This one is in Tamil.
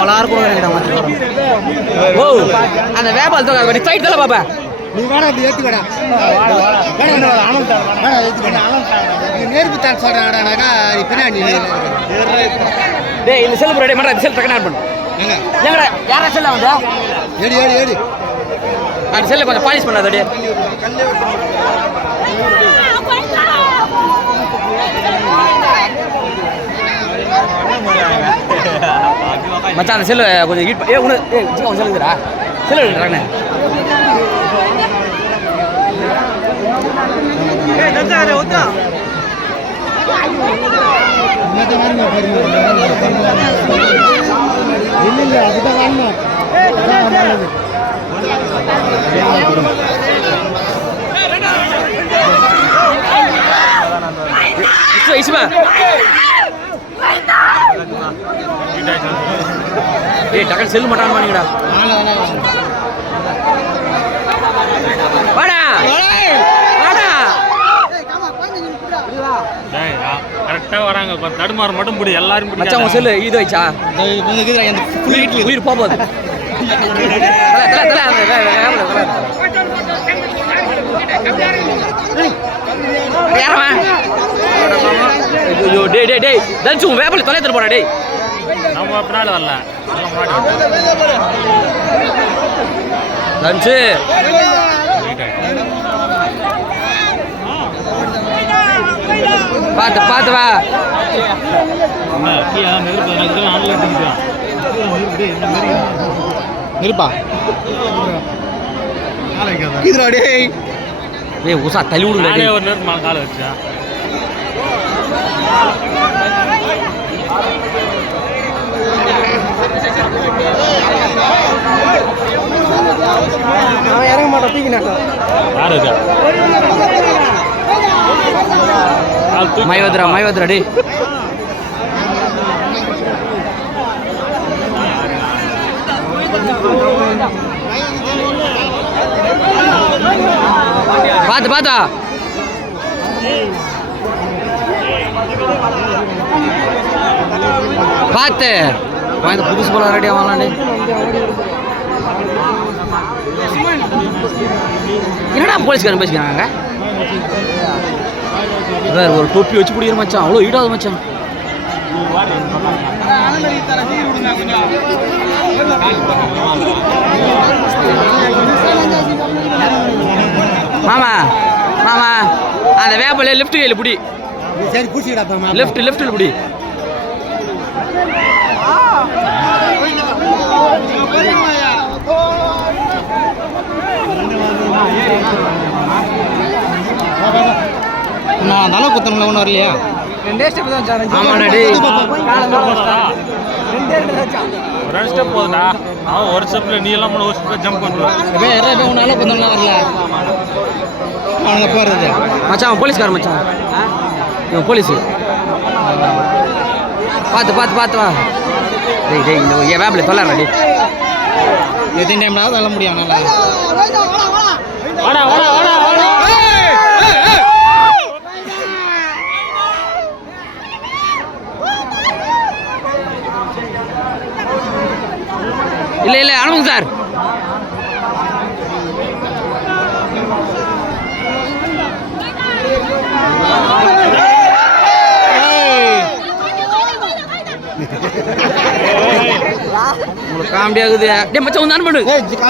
எல்லாரும் கூட அந்த வேபால் தோக்க சைட் தலை பாப்பா நீ வேணா இப்படி ஏற்றுக்கடா நேர்ப்பு தான் சொல்கிறாங்கடானாக்கா நீ பின்னாடி டேய் இந்த செல் ரெடி மாட்டா செல் டக்குனு ஆன் பண்ணு. எங்க? எங்கடா யாரா செல்ல வந்தா? ஏடி ஏடி ஏடி. அந்த செல்ல கொஞ்சம் பாலிஷ் பண்ணாத டேய். மச்சான் அந்த செல்லு கொஞ்சம் ஹீட் ஏ உன ஏ சிக்கன் செல்லு இருக்குடா செல்லு எடுறானே இல்லை அதுதான் வாங்கணும் அதான் ஏய் செல்லு பண்ணீங்கடா வாடா வாடா கரெக்டாக வராங்க. கொஞ்சம் தடுமாறு மட்டும் பிடி எல்லாரும் மச்சான் உன் செல்லு இது வச்சா? உயிர் போகுது? ஐயோ, டேய் டேய் டேய் தனுச்சு உன் வேப்பில தொலை எடுத்துட்டு போடா டேய். நம்ம பின்னாடி வரல. எல்லாம் மாட்டி தனுச்சு பார்த்து பார்த்து வா. இருப்பா இதுடா டேய். ஏய் உசா தள்ளி விடுடா டேய். ஒரு நேரம் காலை வச்சா. இறங்க மாட்டான் தூக்கினாக்கா யார் கால் தூக்கி டி மயவத்ரா டேய். பார்த்து பார்த்தா பார்த்து வாங்க புதுசு போல ரெடியாக வாங்கலாண்டி என்னடா போலீஸ்காரன் பேசிக்கிறாங்க வேற ஒரு தொப்பி வச்சு பிடிக்கிற மச்சான். அவ்வளோ ஈடாது மச்சான். மாமா மாமா அந்த வேப்பல லெஃப்ட் கையில் பிடி. சரி பிடிச்சிக்கிடாப்பா லெஃப்ட் லெஃப்ட்டில் பிடி. தலை குத்தணும்ல ஒன்றும் வரலையா? ரெண்டே ஸ்டெப் தான் ஆமாடா டேய். ஒரு ஸ்டெப் போகுதுடா அவன் ஒரு ஸ்டெப்பில் நீ எல்லாம் ஒரு ஸ்டெப்பில் ஜம்ப் பண்ணுவான் வேற யாராவது ஒன்று அளவு குத்தணும்லாம் வரல அவனுங்க போகிறது மச்சான் அவன் போலீஸ்காரன் மச்சான். இவன் போலீஸு. பார்த்து பார்த்து பார்த்து வா. டேய் டேய் இந்த என் வேப்பில் தொல்லாடுறா டேய். எத்தனை டைம்னாவது தள்ள முடியும் நல்லா வாடா வாடா வாடா வாடா இல்லை இல்லை அனுப்புங்க சார் உங்களுக்கு காமெடியாகுது டே மச்சான் வந்து பண்ணு